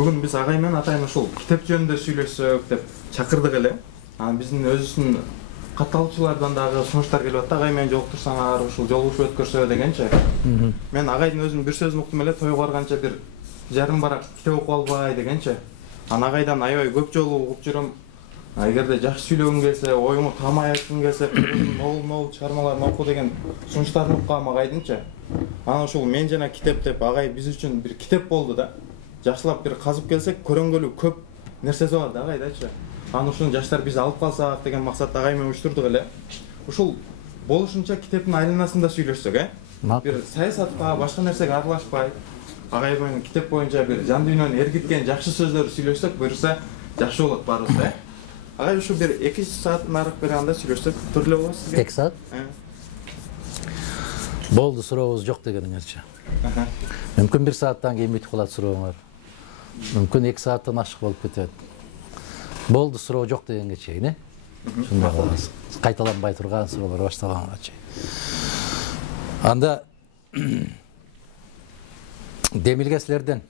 Бүгін біз ағаймен атайын ушул китеп жөнүндө сүйлөшсөк деп чакырдык эле. Биздин өзүбүздүн катталуучулардан дагы сунуштар келип атты. Агай менен жолуктурсаңар, ушул жолугушуу өткөрсө дегенче. Мен агайдын өзүнүн бир сөзүн уктум эле, тойго барганча бир жарым барак китеп окуп албай дегенче. Агайдан аябай көп жолу угуп жүрөм. Эгерде жакшы сүйлөгүң келсе, оюңу тамай айткың келсе, новул чыгармаларын оку деген сунуштарын уккам агайдынчы. Анан ушул мен жана китеп деп агай биз үчүн бир китеп болду да. Жакшылап бир казып келсек, көрөнгөлү көп нерсеси бар да агайдачы. Анан ушуну жаштар биз алып калсак деген максатта агай менен уюштурдук эле. Ушул болушунча китептин айланасында сүйлөшсөк, бир саясатка, башка нерсеге аралашпай, агай менен китеп боюнча бир жан дүйнөнү эргиткен жакшы сөздөрдү сүйлөшсөк, буюрса жакшы болот баарыбыз да. Агай ушу бир 2 сааттын арак берганда сүйлөшсөк, туруп эле болобу сизге? 2 саат? Болду, сурообуз жок дегениңерчи. Мүмкүн 1 сааттан кийин бүтүп калат сурооңор. Мүмкүн 2 сааттан ашык болуп кетет. Болду, суроо жок дегенге чейин, Шундай кылабыз. Кайталанбай турган суроолор башталганга чейин. Анда Демилге силерден.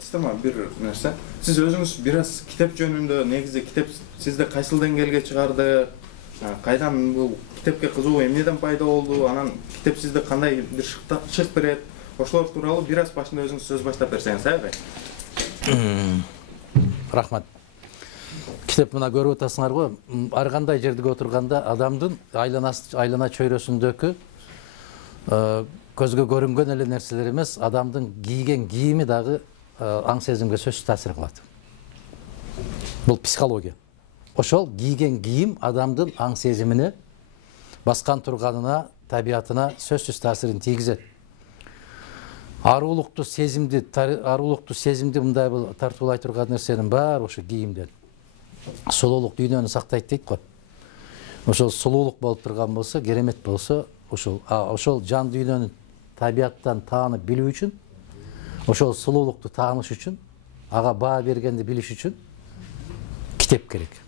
Система бир нерсе. Сиз өзүңүз бир аз китеп жөнүндө, негизи китеп сизде кайсыл деңгээлге чыгарды? Кайдан бул китепке кызуу эмнеден пайда болду? Анан китеп сизде кандай бир шык берет? Ошолор тууралуу бир аз башында өзүңүз сөз баштап берсеңиз, агай. Рахмат. Китеп мына көрүп атасыңарбы? Ар кандай жерде отурганда адамдын айлана чөйрөсүндөгү көзгө көрүнгөн эле нерселер эмес, адамдын кийген кийими дагы аң сезимге сөзсүз таасир кылат. Бул психология. Ошол кийген кийим адамдын аң сезимине, баскан турганына, табиятына сөзсүз таасирин тийгизет. Арулуктуу сезимди мындай бул тартуулай турган нерсенин баары ошо кийимден. Сулуулук дүйнөнү сактайт дейт го. Ошол сулуулук болуп турган болсо, керемет болсо, ошол жан дүйнөнү табияттан таанып билүү үчүн, ошол сулуулукту тааныш үчүн, ага баа бергенди билиш үчүн китеп керек.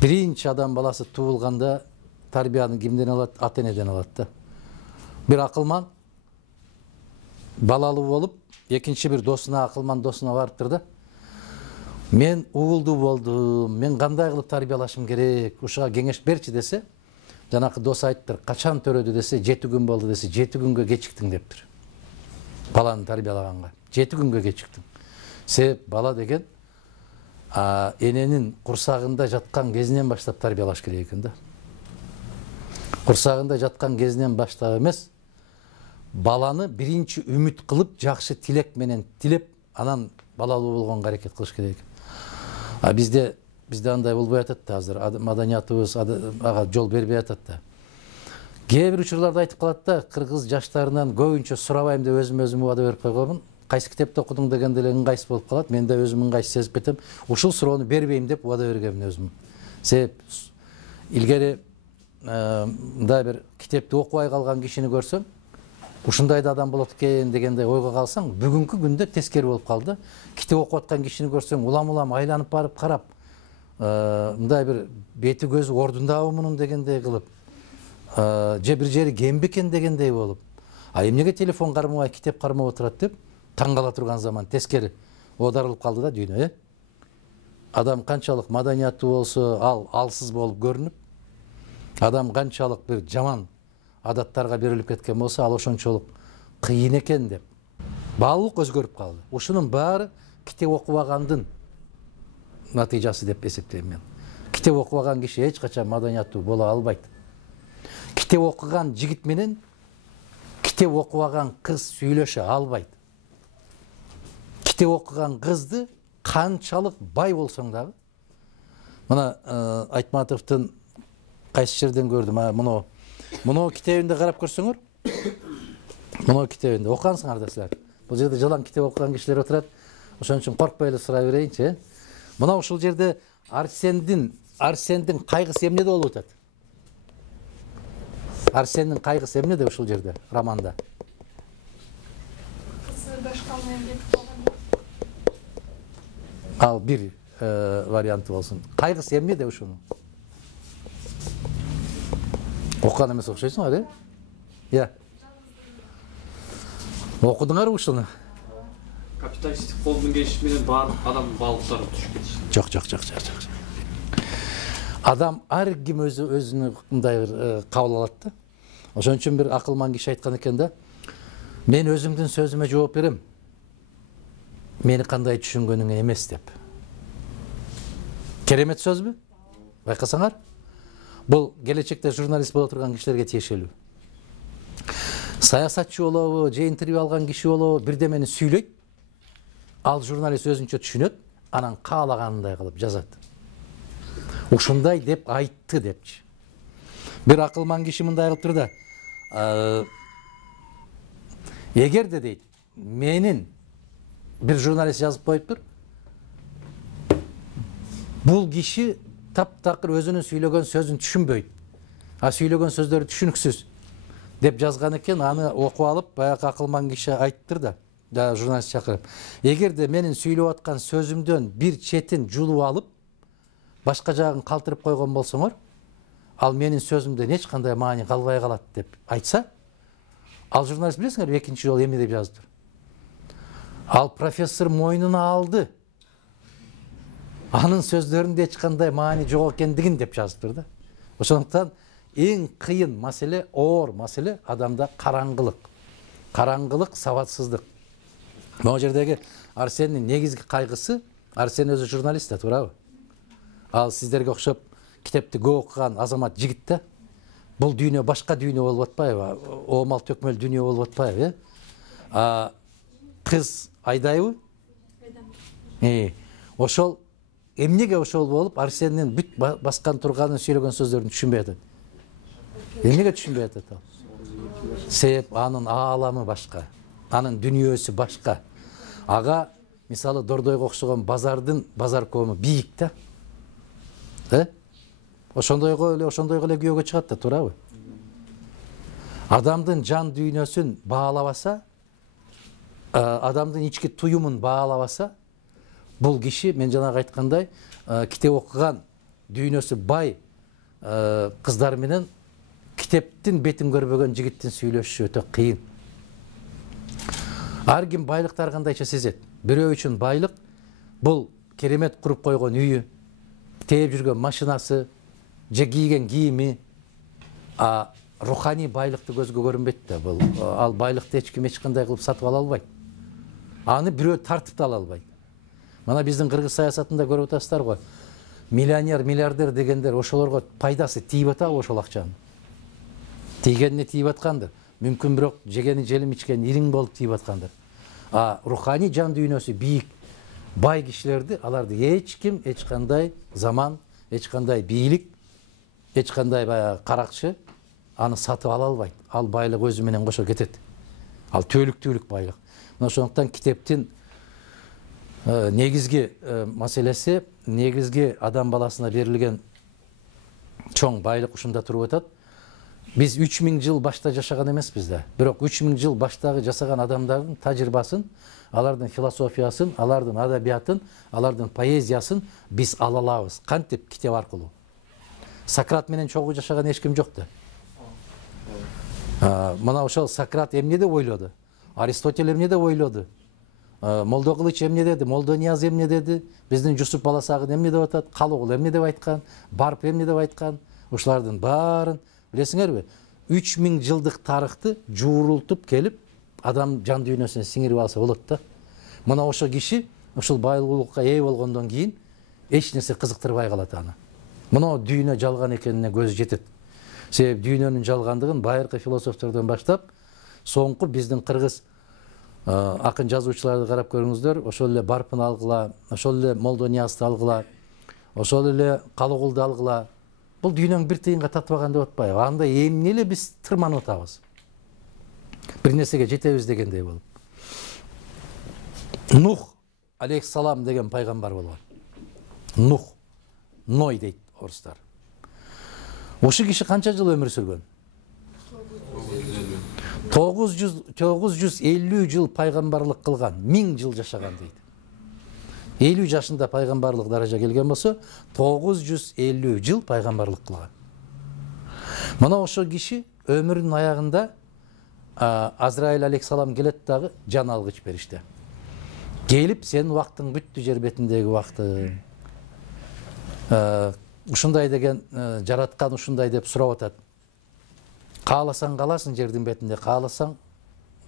Биринчи адам баласы туулганда тарбияны кимден алат? Ата-энеден алат да. Бир акылман балалуу болуп, экинчи бир досуна, акылман досуна барыптыр да. Мен уулдуу болдум, мен кандай кылып тарбиялашым керек, ушуга кеңеш берчи десе, жанакы дос айттыр, качан төрөдү десе, 7 күн болду десе, 7 күнгө кечиктиң дептир. Баланы тарбиялаганга 7 күнгө кечиктиң. Себеп бала деген эненин курсагында жаткан кезинен баштап тарбиялаш керек экен да. Курсагында жаткан кезинен баштап эмес, баланы биринчи үмүт кылып, жакшы тилек менен тилеп, анан балалуу болгонго аракет кылыш керек. Бизде андай болбой атат да азыр, маданиятыбыз ага жол бербей атат да. Кээ бир учурларда айтып калат да, кыргыз жаштарынан көбүнчө сурабайм деп өзүм убада берип койгонмун. Кайсы китепти окудуң дегенде эле ыңгайсыз болуп калат. Мен да өзүм ыңгайсыз сезип кетем. Ушул суроону бербейм деп убада бергенмин өзүм. Себеп илгери мындай бир китепти окубай калган кишини көрсөм, ушундай да адам болот экен дегендей ойго калсаң, бүгүнкү күндө тескери болуп калды. Китеп окуп аткан кишини көрсөң, улам айланып барып карап, мындай бир бети көзү ордундабы мунун дегендей кылып, же бир жери кем бекен дегендей болуп, эмнеге телефон кармабай китеп кармап отурат деп таң кала турган заман тескери оодарылып калды да дүйнө. Адам канчалык маданияттуу болсо, алсыз болуп көрүнүп, адам канчалык бир жаман адаттарга берилип кеткен болсо, ал ошончолук кыйын экен деп баалуулук өзгөрүп калды. Ушунун баары китеп окубагандын натыйжасы деп эсептейм мен. Китеп окубаган киши эч качан маданияттуу боло албайт. Китеп окуган жигит менен китеп окубаган кыз сүйлөшө албайт. Китеп окуган кызды канчалык бай болсоң дагы, мына Айтматовдун кайсы жерден көрдүм, муну китебинде карап көрсөңөр, муну китебинде окугансыңар да силер. Бул жерде жалаң китеп окуган кишилер отурат. Ошон үчүн коркпой эле сурай берейинчи. Мына ушул жерде Арсендин кайгысы эмнеде болуп атат? Арсендин кайгысы эмнеде ушул жерде романда? Ал бир варианты болсун. Кайгысы эмнеде ушунун? Окуган эмес окшойсуңар, Окудуңар ушуну? Капиталистик колдун келиши менен баардык адам балыктары түшүп кетишти. Жок. Адам ар ким өзүнү мындай бир кабыл алат да. Ошон үчүн бир акылман киши айткан экен да. Мен өзүмдүн сөзүмө жооп берем. Мени кандай түшүнгөнүңө эмес деп. Керемет сөзбү? Байкасаңар? Бул келечекте журналист боло турган кишилерге тиешелүү. Саясатчы болобу, же интервью алган киши болобу, бирдемени сүйлөйт. Ал журналист өзүнчө түшүнөт, анан каалагандай кылып жазат. Ушундай деп айтты депчи. Бир акылман киши мындай кылып турду да. Эгерде дейт, менин бир журналист жазып коюптур. Бул киши таптакыр өзүнүн сүйлөгөн сөзүн түшүнбөйт. Сүйлөгөн сөздөрү түшүнүксүз деп жазган экен, аны окуп алып, баягы акылман киши айттыр да, журналист чакырып. Эгерде менин сүйлөп аткан сөзүмдөн бир четин жулуп алып, башка жагын калтырып койгон болсоңор, ал менин сөзүмдөн эч кандай маани калбай калат деп айтса, ал журналист билесиңерби экинчи жолу эмне деп жазыптыр? Ал профессор мойнуна алды. Анын сөздөрүндө эч кандай маани жок экендигин деп жазыптыр да. Ошондуктан эң кыйын маселе, оор маселе адамда караңгылык, сабатсыздык. Могу жердеги Арсендин негизги кайгысы, Арсен өзү журналист да, туурабы? Ал сиздерге окшоп китепти көп окуган азамат жигит да. Бул дүйнө башка дүйнө болуп атпайбы? Оомал төкмөл дүйнө болуп атпайбы, Кыз айдайбы? Ошол эмнеге ошол болуп Арсендин бүт баскан турганын сүйлөгөн сөздөрүн түшүнбөй атат? Эмнеге түшүнбөй атат ал? Себеп анын ааламы башка, анын дүйнөсү башка. Ага мисалы Дордойго окшогон базар кому бийик да. Ошондойго эле күйөөгө чыгат да, туурабы? Адамдын жан дүйнөсүн баалабаса, адамдын ички туюмун баалабаса, бул киши, мен жанагы айткандай, китеп окуган, дүйнөсү бай кыздар менен китептин бетин көрбөгөн жигиттин сүйлөшүшү өтө кыйын. Ар ким байлыктар кандайча сезет. Бирөө үчүн байлык бул керемет куруп койгон үйү, тээп жүргөн машинасы, же кийген кийими, руханий байлыкты көзгө көрүнбөйт да. Бул ал байлыкты эч ким эч кандай кылып сатып ала албайт. Аны бирөө тартып да ала албайт. Мана биздин кыргыз саясатында көрүп атасыздар го. Миллионер, миллиардер дегендер ошолорго пайдасы тийип атабы ошол акчанын? Тийгенине тийип аткандыр. Мүмкүн бирок жегени, желим ичкени ириң болуп тийип аткандыр. Руханий жан дүйнөсү бийик, бай кишилерди, аларды эч ким, эч кандай заман, эч кандай бийлик, эч кандай каракчы аны сатып ала албайт. Ал байлык өзү менен кошо кетет. Ал түбөлүк байлык. Ошондуктан китептин негизги маселеси, негизги адам баласына берилген чоң байлык ушунда туруп атат. Биз 3000 жыл башта жашаган эмеспиз да. Бирок 3000 жыл баштагы жасаган адамдардын тажрыйбасын, алардын философиясын, алардын адабиятын, алардын поэзиясын биз ала алабыз. Кантип? Китеп аркылуу. Сократ менен чогуу жашаган эч ким жок да. Мына ошол Сократ эмне деп ойлоду? Аристотель эмне деп ойлоду? Молдо Кылыч эмне деди? Молдо Нияз эмне деди? Биздин Жусуп Баласагын эмне деп атат? Калыгул эмне деп айткан? Барп эмне деп айткан? Ушулардын баарын билесиңерби? 3000 жылдык тарыхты жуурултуп келип, адам жан дүйнөсүнө сиңирип алса болот да. Мына ошо киши ушул байлуулукка ээ болгондон кийин эч нерсе кызыктырбай калат аны. Мына дүйнө жалган экенине көзү жетет. Себеп дүйнөнүн жалгандыгын байыркы философтордон баштап, соңку биздин кыргыз акын жазуучуларды карап көрүңүздөр. Ошол эле Барпын алгыла, ошол эле Молдо Ниязды алгыла, ошол эле Калыгулду алгыла. Бул дүйнөнүн бир тыйынга татпаган деп атпайбы? Анда эмне эле биз тырманып атабыз? Бир нерсеге жетебиз дегендей болуп. Нух алейхиссалам деген пайгамбар болгон. Нух, Ной дейт орустар. Ошол киши канча жыл өмүр сүргөн? 950 жыл пайгамбарлык кылган, 1000 жыл жашаган дейт. 50 жашында пайгамбарлык даража келген болсо, 950 жыл пайгамбарлык кылган. Мына ошол киши өмүрүнүн аягында Азраил алейхиссалам келет дагы жан алгыч бериште. келип сенин убактың бүттү жер бетиндеги убактың. Ушундай деген жараткан ушундай деп сурап атат. Кааласаң каласың жердин бетинде, кааласаң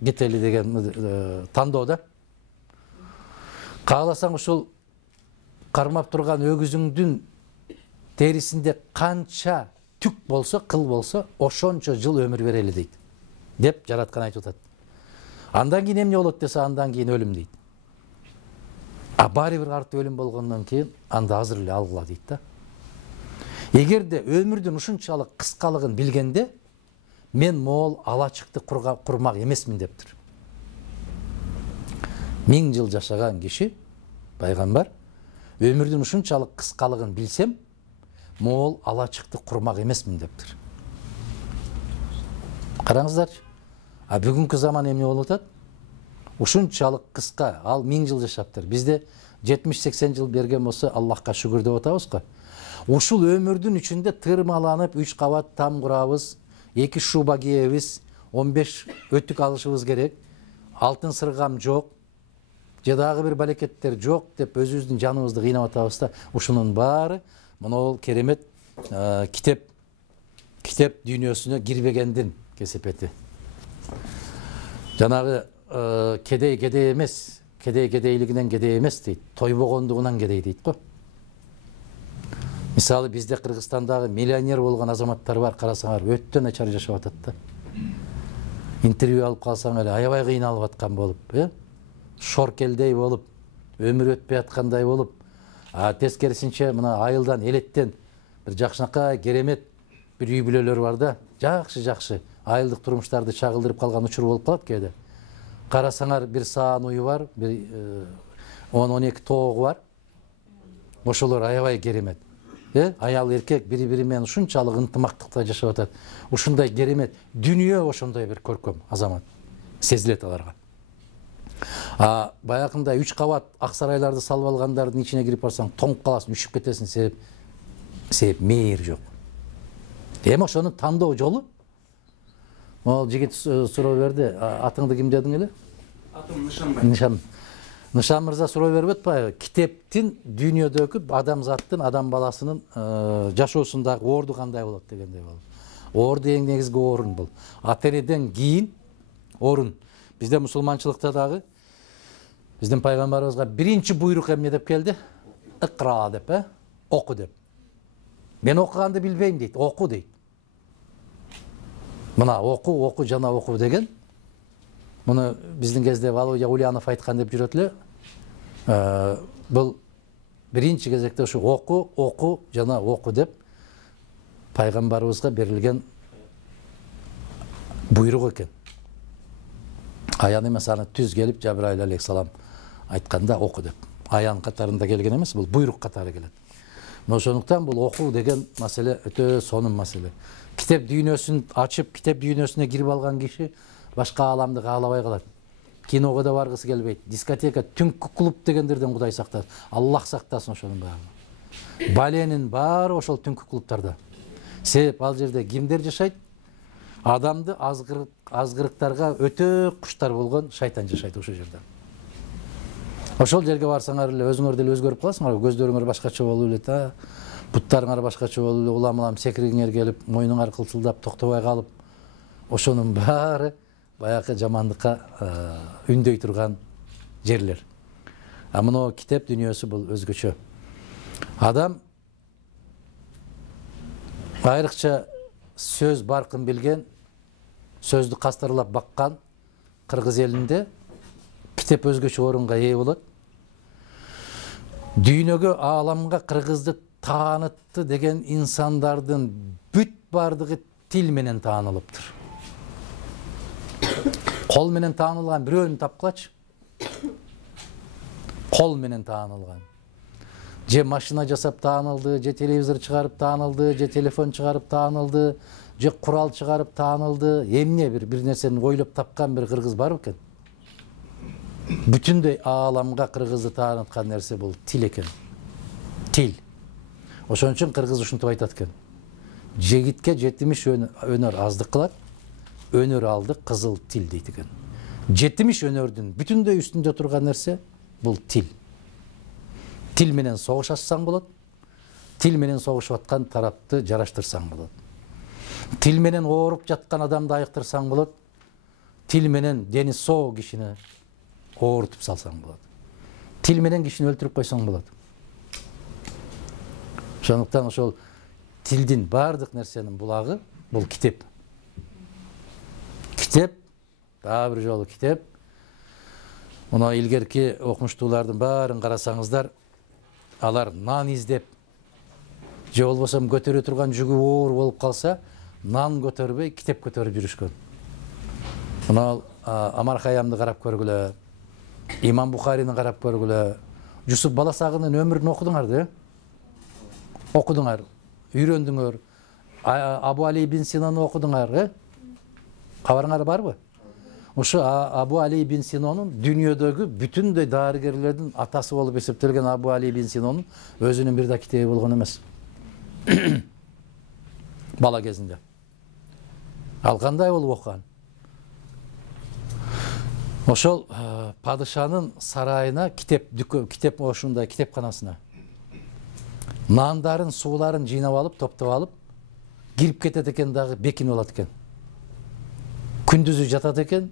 кетели деген тандоо да. Кааласаң ушул кармап турган өгүзүңдүн терисинде канча түк болсо, кыл болсо, ошончо жыл өмүр берели дейт. Деп жараткан айтып атат. Андан кийин эмне болот десе, андан кийин өлүм дейт. Баары бир арты өлүм болгондон кийин анда азыр эле алгыла дейт да. Эгерде өмүрдүн ушунчалык кыскалыгын билгенде, мен могул алачыкты курмак эмесмин дептир. 1000 жыл жашаган киши, пайгамбар, өмүрдүн ушунчалык кыскалыгын билсем, могул алачыкты курмак эмесмин дептир. Караңыздарчы. Бүгүнкү заман эмне болуп атат? Ушунчалык кыска, ал 1000 жыл жашаптыр. Бизде 70-80 жыл берген болсо, Аллахка шүгүр деп атабыз го. Ушул өмүрдүн ичинде тырмаланып 3 кабат там курабыз, 2 шуба кийебиз, 15 өтүк алышыбыз керек, алтын сыргам жок, же дагы бир балекеттер жок деп өзүбүздүн жаныбызды кыйнап атабыз да. Ушунун баары монол керемет китеп дүйнөсүнө кирбегендин кесепети. Жанагы кедей эмес, кедейлигинен кедей эмес дейт, тойбогондугунан кедей дейт го. Мисалы бизде Кыргызстандагы миллионер болгон азаматтар бар, карасаңар өтө начар жашап атат да. Интервью алып калсаң эле аябай кыйналып аткан болуп, шоркелдей болуп, өмүр өтпөй аткандай болуп, тескерисинче мына айылдан элеттен бир жакшынакай керемет бир үй бүлөлөр бар да, жакшы айылдык турмуштарды чагылдырып калган учур болуп калат кээде. Карасаңар бир саан уyu бар, бир 10-12 тоогу бар. Ошолор аябай керемет. Аял эркек бири-бири менен ушунчалык ынтымактыкта жашап атат. Ушундай керемет дүнүйө, ошондой бир көркөм азамат сезилет аларга. Баягындай 3 кабат ак сарайларды салып алгандардын ичине кирип барсаң, тоңуп каласың, үшүп кетесиң, себеп мейир жок. Эми ошонун тандоо жолу. Могул жигит суроо берди, атыңды ким дедиң эле? Атым Нышанбай. Нышан мырза суроо берип атпайбы? Китептин дүйнөдөгү адамзаттын, адам баласынын жашоосундагы орду кандай болот дегендей болду. Орду эң негизги орун бул. Ата-энеден кийин орун. Бизде мусулманчылыкта дагы биздин пайгамбарыбызга биринчи буйрук эмне деп келди? Икра деп, оку деп. Мен окуганды билбейм дейт, оку дейт. Мына оку жана оку деген. Муну биздин кезде Володя Ульянов айткан деп жүрөт эле. Бул биринчи кезекте ушу оку жана оку деп пайгамбарыбызга берилген буйрук экен. Аян эмес, аны түз келип Жабраил алейхиссалам айтканда оку деп. Аян катарында келген эмес, бул буйрук катары келет. Ошондуктан бул оку деген маселе өтө сонун маселе. Китеп дүйнөсүн ачып, китеп дүйнөсүнө кирип алган киши башка ааламды каалабай калат. Киного да баргысы келбейт. Дискотека, түнкү клуб дегендерден Кудай сактасын. Аллах сактасын ошонун баары. Баленин баары ошол түнкү клубтарда. Себеп ал жерде кимдер жашайт? Адамды азгырыктарга өтө куштар болгон шайтан жашайт ошол жерде. Ошол жерге барсаңар эле өзүңөр деле өзгөрүп каласыңар, көздөрүңөр башкача болуп эле, буттарыңар башкача болуп эле, улам секиригиңер келип, мойнуңар кылчылдап токтобой калып, ошонун баары баягы жамандыкка үндөй турган жерлер. Мына китеп дүйнөсү бул өзгөчө. Адам айрыкча сөз баркын билген, сөздү кастарлап баккан кыргыз элинде китеп өзгөчө орунга ээ болот. Дүйнөгө, ааламга кыргызды таанытты деген инсандардын бүт бардыгы тил менен таанылыптыр. Кол менен таанылган бирөөнү тапкылачы. Кол менен таанылган. Же машина жасап таанылды, же телевизор чыгарып таанылды, же телефон чыгарып таанылды, же курал чыгарып таанылды. Эмне бир нерсени ойлоп тапкан бир кыргыз бар экен. Бүтүндөй ааламга кыргызды тааныткан нерсе бул тил экен. Тил. Ошон үчүн кыргыз ушинтип айтат экен. Жегитке 70 өнөр аздык кылат, өнөр алды кызыл тил дейт экен. 70 өнөрдүн бүтүндөй үстүндө турган нерсе бул тил. Тил менен согуш ачсаң болот. Тил менен согушуп аткан тарапты жараштырсаң болот. Тил менен ооруп жаткан адамды айыктырсаң болот. Тил менен дени соо кишини оорутуп салсаң болот. Тил менен кишини өлтүрүп койсоң болот. Ошондуктан ошол тилдин бардык нерсенин булагы бул китеп. Китеп, дагы бир жолу китеп. Мына илгерки окумуштуулардын баарын карасаңыздар, алар нан издеп, же болбосо көтөрө турган жүгү оор болуп калса, нан көтөрбөй, китеп көтөрүп жүрүшкөн. Мына Амар Хаямды карап көргүлө, Имам Бухарини карап көргүлө, Жусуп Баласагынын өмүрүн окудуңар, окудуңар, үйрөндүңөр. Абу Али ибн Синаны окудуңар, кабарыңар барбы? Ошо Абу Али ибн Синонун дүйнөдөгү бүтүндөй дарыгерлердин атасы болуп эсептелген Абу Али ибн Синонун өзүнүн бир да китеби болгон эмес. Бала кезинде. Ал кандай болуп окуган? Ошол падышанын сарайына китеп ошундай китепканасына нандарын, сууларын жыйнап алып, топтоп алып, кирип кетет экен, дагы бекинип алат экен. Күндүзү жатат экен,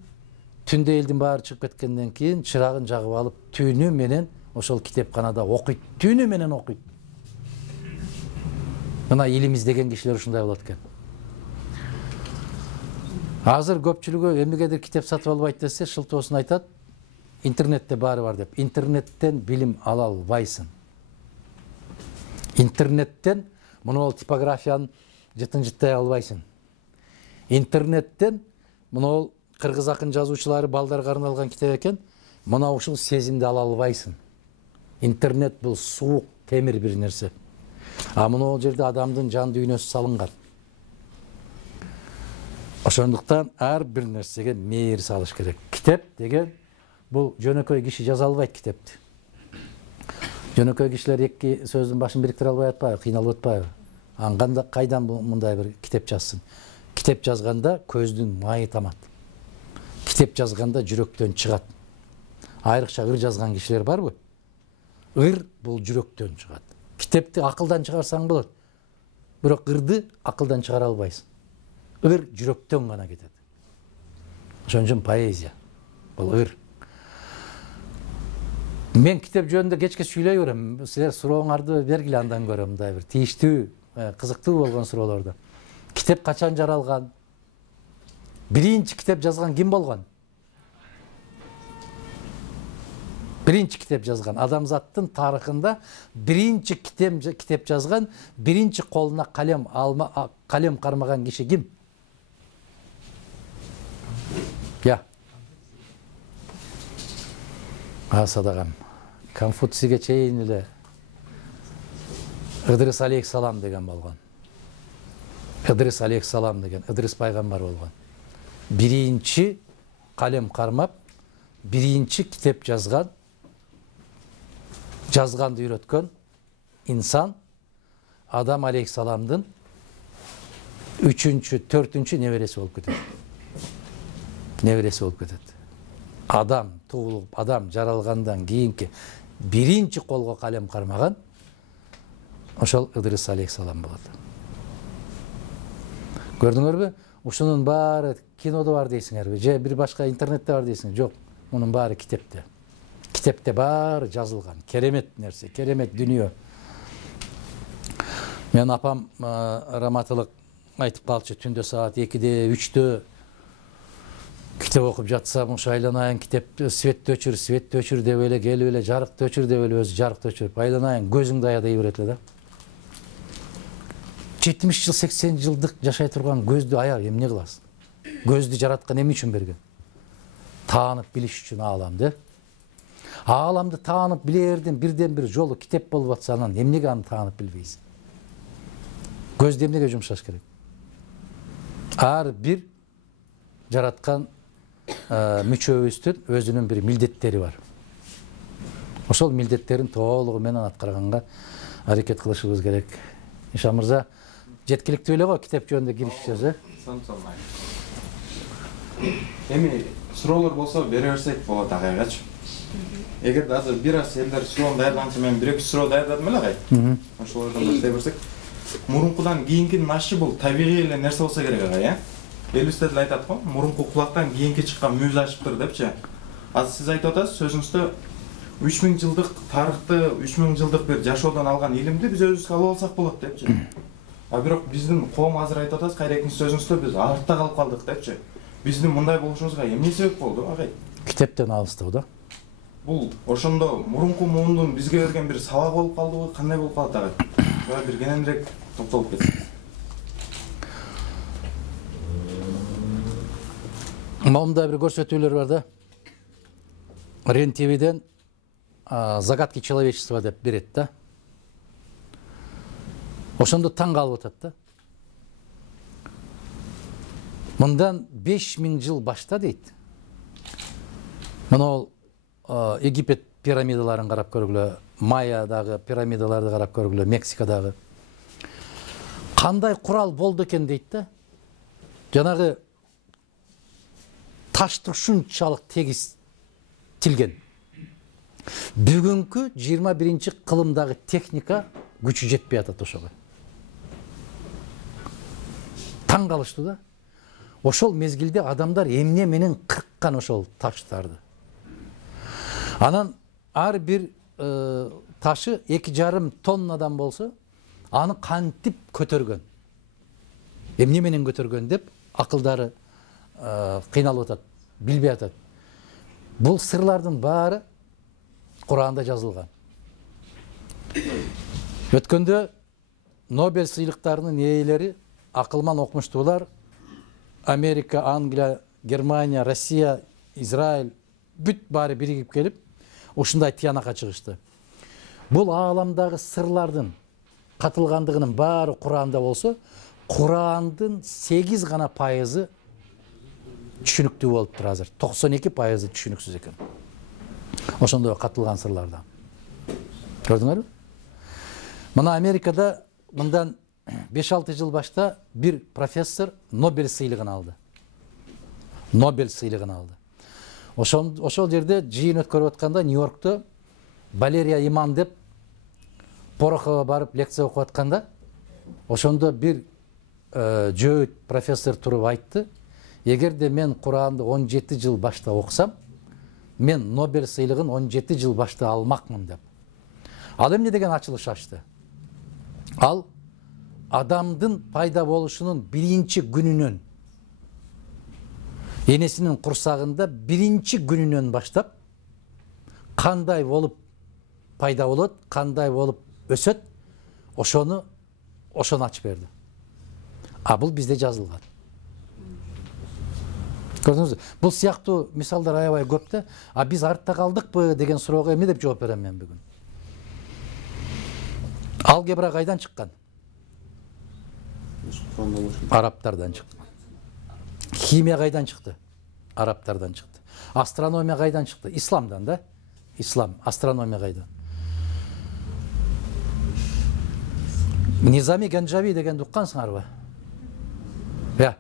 түндө элдин баары чыгып кеткенден кийин чырагын жагып алып, түнү менен ошол китепканада окуйт, түнү менен окуйт. Мына илим издеген кишилер ушундай болот экен. Азыр көпчүлүгү эмнегедир китеп сатып албайт десе, шылтоосун айтат, интернетте баары бар деп. Интернеттен билим ала албайсың. Интернеттен мына типографиянын жытын жыттай албайсың. Интернеттен мына кыргыз акын жазуучулары балдарга арналган китеп экен, мына ушул сезимди ала албайсың. Интернет бул суук, темир бир нерсе. А мына жерде адамдын жан дүйнөсү салынган. Ошондуктан ар бир нерсеге мейир салыш керек. Китеп деген бул жөнөкөй киши жаза албайт китепти. Жөнөкөй кишилер эки сөздүн башын бириктире албай атпайбы, кыйналып атпайбы? Аңганда кайдан мындай бир китеп жазсын? Китеп жазганда көздүн майы тамат. Китеп жазганда жүрөктөн чыгат. Айрыкча ыр жазган кишилер барбы? Ыр бул жүрөктөн чыгат. Китепти акылдан чыгарсаң болот. Бирок ырды акылдан чыгара албайсың. Ыр жүрөктөн гана кетет. Ошон үчүн поэзия бул ыр. Мен китеп жөнүндө кечке сүйлөй берем. Силер сурооңарды бергиле, андан көрө мындай бир тийиштүү, кызыктуу болгон суроолорду. Китеп качан жаралган? Биринчи китеп жазган ким болгон? Биринчи китеп жазган адамзаттын тарыхында биринчи китеп жазган, биринчи колуна калем кармаган киши ким? Я. Садагам. Конфуцийге чейин эле Ыдырыс алейхиссалам деген болгон. Ыдырыс алейхиссалам деген Ыдырыс пайгамбар болгон. Биринчи калем кармап, биринчи китеп жазганды үйрөткөн инсан Адам алейхиссаламдын 3-чү, 4-чү небереси болуп кетет. Небереси болуп кетет. Адам туулуп, адам жаралгандан кийинки биринчи колго калем кармаган ошол Ыдырыс алейхиссалам болот. Көрдүңөрбү? Ушунун баары кинодо бар дейсиңерби? Же бир башка интернетте бар дейсиңер? Жок, мунун баары китепте. Китепте баары жазылган. Керемет нерсе, керемет дүнүйө. Мен апам раматылык айтып калчу, түндө саат 2-де, 3-тө китеп окуп жатсам, ушу айланайын китеп светти өчүр деп эле, келип эле жарыкты өчүр деп эле, өзү жарыкты өчүрүп, айланайын көзүңдү ая дей берет эле да. 70 жыл, 80 жылдык жашай турган көздү ая эмне кыласың? Көздү жараткан эме үчүн берген? Таанып билиш үчүн ааламды. Ааламды таанып билердин бирден бир жолу китеп болуп атса, анан эмнеге аны таанып билбейсиң? Көздү эмнеге жумшаш керек? Ар бир жараткан мүчөбүздүн өзүнүн бир милдеттери бар. Ошол милдеттерин толугу менен аткарганга аракет кылышыбыз керек. Иша мырза, жеткиликтүү эле го китеп жөнүндө киришчиз, Эми суроолор болсо бере берсек болот агайгачы. эгер азыр бир аз элдер суроону даярданса мен 1-2 суроо даярдадым эле агай. Ошолордон баштай берсек, мурункудан кийинкинин ашы бул табигый эле нерсе болсо керек агай, элибизде деле айтат го, мурунку кулактан кийинки чыккан мүйүз ашыптыр депчи. Азыр сиз айтып атасыз сөзүңүздө 3000 жылдык тарыхты, 3000 жылдык бир жашоодон алган илимди биз өзүбүзгө алып алсак болот депчи. А бирок биздин коом азыр айтып атасыз, кайра экинчи сөзүңүздө биз артта калып калдык депчи. Биздин мындай болушубузга эмне себеп болду агай? Китептен алыстык да. Бул ошондо мурунку муундун бизге берген бир сабак болуп калдыбы, кандай болуп калат агай? Буга бир кененирээк токтолуп кетсеңиз. Мындай бир көрсөтүүлөр бар да. РЕН-ТВден загадки человечества деп берет да. Ошондо таң калып атат да. Мындан 5000 жыл башта дейт. Мына Египет пирамидаларын карап көргүлө, Майядагы пирамидаларды карап көргүлө, Мексикадагы. Кандай курал болду экен дейт да. Жанагы ташты ушунчалык тегиз тилген. Бүгүнкү 21-кылымдагы техника күчү жетпей атат ошого. Таң калыштуу да. Ошол мезгилде адамдар эмне менен кырккан ошол таштарды. Анан ар бир ташы 2,5 тоннадан болсо, аны кантип көтөргөн. Эмне менен көтөргөн деп акылдары кыйналып атат, билбей атат. Бул сырлардын баары Куранда жазылган. Өткөндө Нобель сыйлыктарынын ээлери акылман окумуштуулар Америка, Англия, Германия, Россия, Израиль бүт баары биригип келип, ушундай тыянакка чыгышты. Бул ааламдагы сырлардын катылгандыгынын баары Куранда болсо, Курандын 8 гана пайызы түшүнүктүү болуптур азыр. 92% түшүнүксүз экен. Ошондой катылган сырлардан. Көрдүңөрбү? Мына Америкада мындан 5-6 жыл башта bir профессор Нобель сыйлыгын алды. Нобель сыйлыгын алды. Ошол жерде жыйын өткөрүп атканда Нью-Йоркто Валерия Иман деп Порохова барып лекция окуп атканда, ошондо bir жөөт профессор туруп айтты: "Эгерде мен Куранды 17 жыл башта окусам, мен Нобель сыйлыгын 17 жыл башта алмакмын" деп. Ал эмне деген ачылыш ачты? Ал адамдын пайда болушунун биринчи күнүнөн, энесинин курсагында биринчи күнүнөн баштап кандай болуп пайда болот, кандай болуп өсөт, ошону ачып берди. А бул бизде жазылган. Көрдүңүзбү? Бул сыяктуу мисалдар аябай көп да. А биз артта калдыкпы деген суроого эмне деп жооп берем мен бүгүн? Алгебра кайдан чыккан? Арабтардан чыкты. Химия кайдан чыкты? Арабтардан чыкты. Астрономия кайдан чыкты? Исламдан да. Ислам, астрономия кайдан? Низами Ганджави деген уккансыңарбы? Я.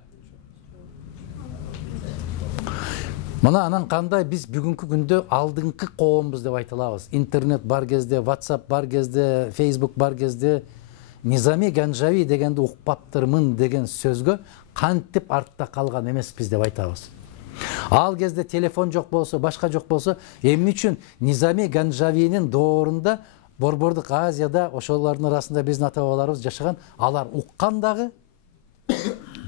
Мына анан кандай биз бүгүнкү күндө алдыңкы коомбуз деп айта алабыз. Интернет бар кезде, WhatsApp бар кезде, Facebook бар кезде Низами Ганджави дегенди укпаптырмын деген сөзгө кантип артта калган эмеспиз деп айтабыз. Ал кезде телефон жок болсо, башка жок болсо, эмне үчүн Низами Ганджавинин доорунда Борбордук Азияда ошолордун арасында биздин ата-бабаларыбыз жашаган, алар уккан дагы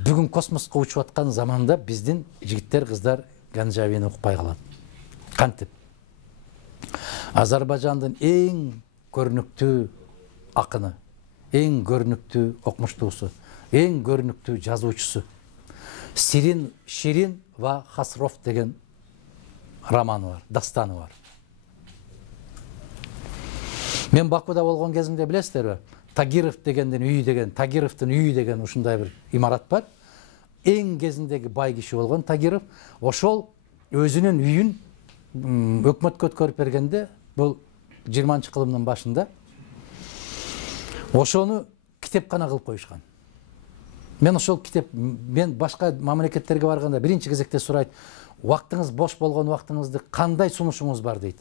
бүгүн космоско учуп аткан заманда биздин жигиттер, кыздар Ганджавини укпай калат. Кантип? Азербайжандын эң көрүнүктүү акыны, эң көрүнүктүү окумуштуусу, эң көрүнүктүү жазуучусу Ширин ва Хасров деген романы бар, дастаны бар. Мен Бакуда болгон кезимде билесиздерби? Тагиров дегендин үйү деген, Тагировдун үйү деген ушундай бир имарат бар. Эң кезиндеги бай киши болгон Тагиров, ошол өзүнүн үйүн өкмөткө өткөрүп бергенде, бул 20-кылымдын башында, ошону китепкана кылып коюшкан. Мен ошол китеп, мен башка мамлекеттерге барганда биринчи кезекте сурайт, убактыңыз бош болгон убактыңызды кандай сунушуңуз бар дейт.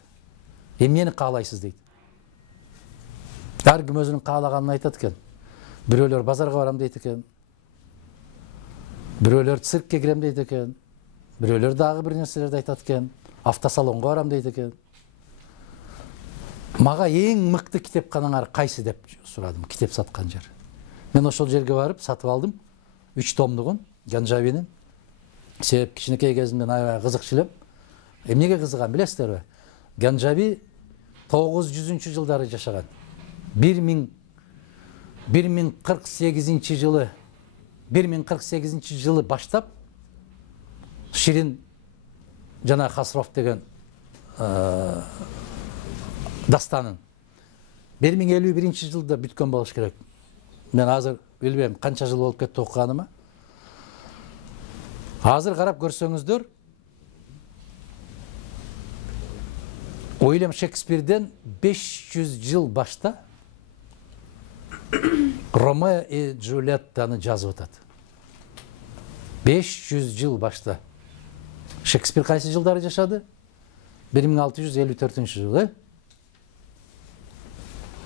Эмнени каалайсыз дейт. Ар ким өзүнүн каалаганын айтат экен. Бирөөлөр базарга барам дейт экен. Бирөөлөр циркке кирем дейт экен. Бирөөлөр дагы бир нерселерди айтат экен. Автосалонго барам дейт экен. Мага эң мыкты китепканаңар кайсы деп сурадым, китеп саткан жер. Мен ошол жерге барып сатып алдым. 3 томдугун Ганжавинин. Себеп кичинекей кезимден аябай кызыкчу элем. Эмнеге кызыгам билесиздерби? Ганжави 900-жылдары жашаган. 1048 жылы баштап Ширин жана Хасров деген дастанын 1051 жылда бүткөн болуш керек. Мен азыр билбейм канча жыл болуп кетти окуганыма. Азыр карап көрсөңүздөр, Уильям Шекспирден 500 жыл башта Ромео и Джульеттаны жазып атат. 500 жыл башта. Шекспир кайсы жылдары жашады? 1654 жылы.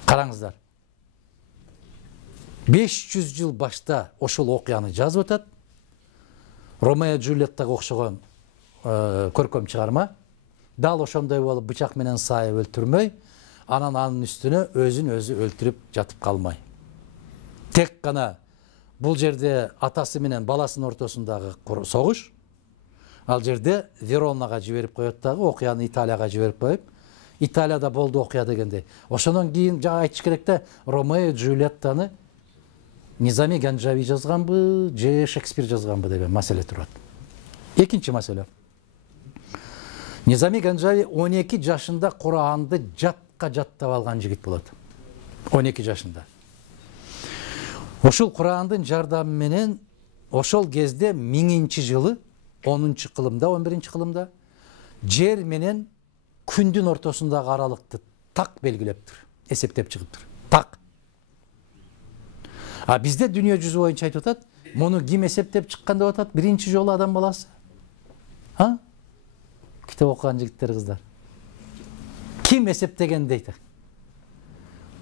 Караңыздар. 500 жыл башта ошол окуяны жазып атат. Ромео и Джульеттага окшогон көркөм чыгарма. Дал ошондой болуп бычак менен сайып өлтүрмөй, анан анын үстүнө өзүн өзү өлтүрүп жатып калмай. Тек гана бул жерде атасы менен баласынын ортосундагы согуш, ал жерде Веронага жиберип коет дагы, окуяны Италияга жиберип коюп, Италияда болду окуя дегендей. Ошондон кийин жана айтыш керек да, Ромео и Джульеттаны Низами Ганжави жазганбы, же Шекспир жазганбы деген маселе турат. Экинчи маселе. Низами Ганжави 12 жашында Куранды жатка жаттап алган жигит болот. 12 жашында. Ошол Курандын жардамы менен ошол кезде 1000-жылы 10-кылымда, 11-кылымда жер менен күндүн ортосундагы аралыкты так белгилептир, эсептеп чыгыптыр. Так. А бизде дүйнө жүзү боюнча айтып атат, муну ким эсептеп чыккан деп атат? Биринчи жолу адам баласы. Китеп окуган жигиттер, кыздар. Ким эсептеген дейт?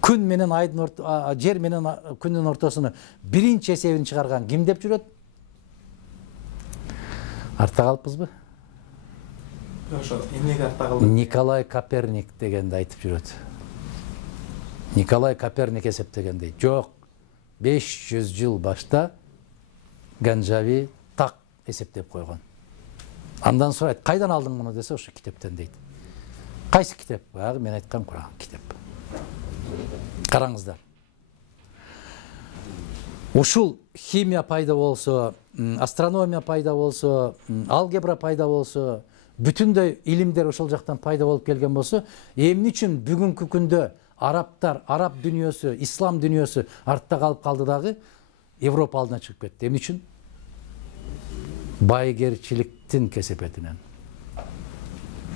Күн менен айдын жер менен күндүн ортосуну биринчи эсебин чыгарган ким деп жүрөт? Артта калыппызбы? Ошо эмнеге артта калды? Николай Коперник дегенди айтып жүрөт. Николай Коперник эсептеген дейт. Жок. 500 жыл башта Ганжави так эсептеп койгон. Андан сурайт, кайдан алдың муну десе, ошо китептен дейт. Кайсы китеп? Багы мен айткан Куран китеп. Караңыздар. Ушул химия пайда болсо, астрономия пайда болсо, алгебра пайда болсо, бүтүндөй илимдер ошол жактан пайда болуп келген болсо, эмне үчүн бүгүнкү күндө арабтар, араб дүйнөсү, ислам дүйнөсү артта калып калды дагы, Европа алдына чыгып кетти? Эмне үчүн? Байгерчиликтин кесепетинен.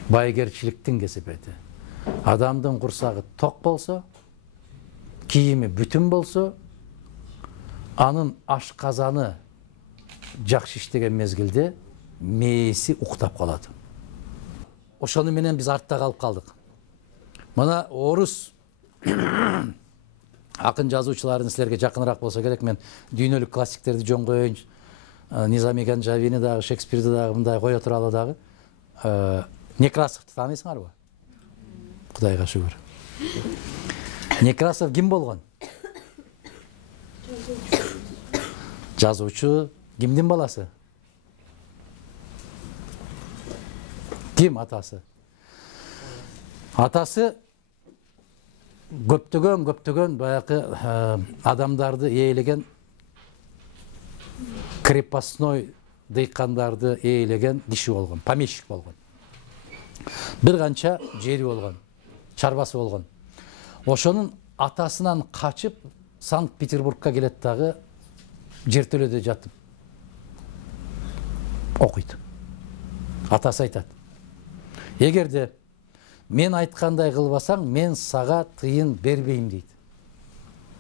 Байгерчиликтин кесепети. Адамдын курсагы ток болсо, кийими бүтүн болсо, анын ашказаны жакшы иштеген мезгилде мээси уктап калат. Ошону менен биз артта калып калдык. Мына орус акын жазуучуларын силерге жакыныраак болсо керек, мен дүйнөлүк классиктерди жөн коеюнчу. Низами Ганжавини дагы, Шекспирди дагы мындай кое туралы дагы. Некрасовду тааныйсыңарбы? Кудайга шүгүр. Некрасов ким болгон? Жазуучу. Кимдин баласы? Ким атасы? Атасы көптөгөн баягы адамдарды ээлеген, крепостной дыйкандарды ээлеген киши болгон, помещик болгон. Бир канча жери болгон, чарбасы болгон. Ошонун атасынан качып Санкт-Петербургка келет дагы, жертөлөдө жатып окуйт. Атасы айтат: эгерде мен айткандай кылбасаң, мен сага тыйын бербейм дейт.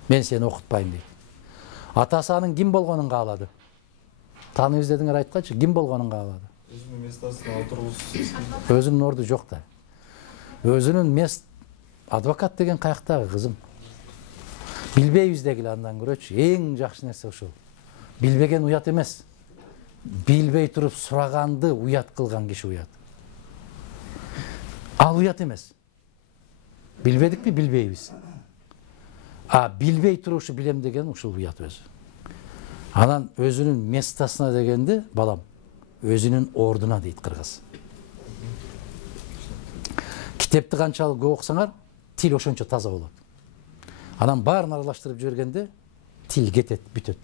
Мен сени окутпайм дейт. Атасы анын ким болгонун каалады. Таанып издедиңер, айткачы, ким болгонун каалады. Өзүнүн местосуна отургузуп. Өзүнүн орду жок да. Өзүнүн мест адвокат деген каяктагы кызым. Билбейбиз дегиле андан көрөчү. Эң жакшы нерсе ошол. Билбеген уят эмес. Билбей туруп сураганды уят кылган киши уят. Ал уят эмес. Билбедикпи, билбейбиз. А билбей турушу билем деген ушул уят өзү. Анан өзүнүн местасына дегенди балам, өзүнүн ордуна дейт кыргыз. Китепти канчалык көп окусаңар, тил ошончо таза болот. Анан баарын аралаштырып жибергенде тил кетет, бүтөт.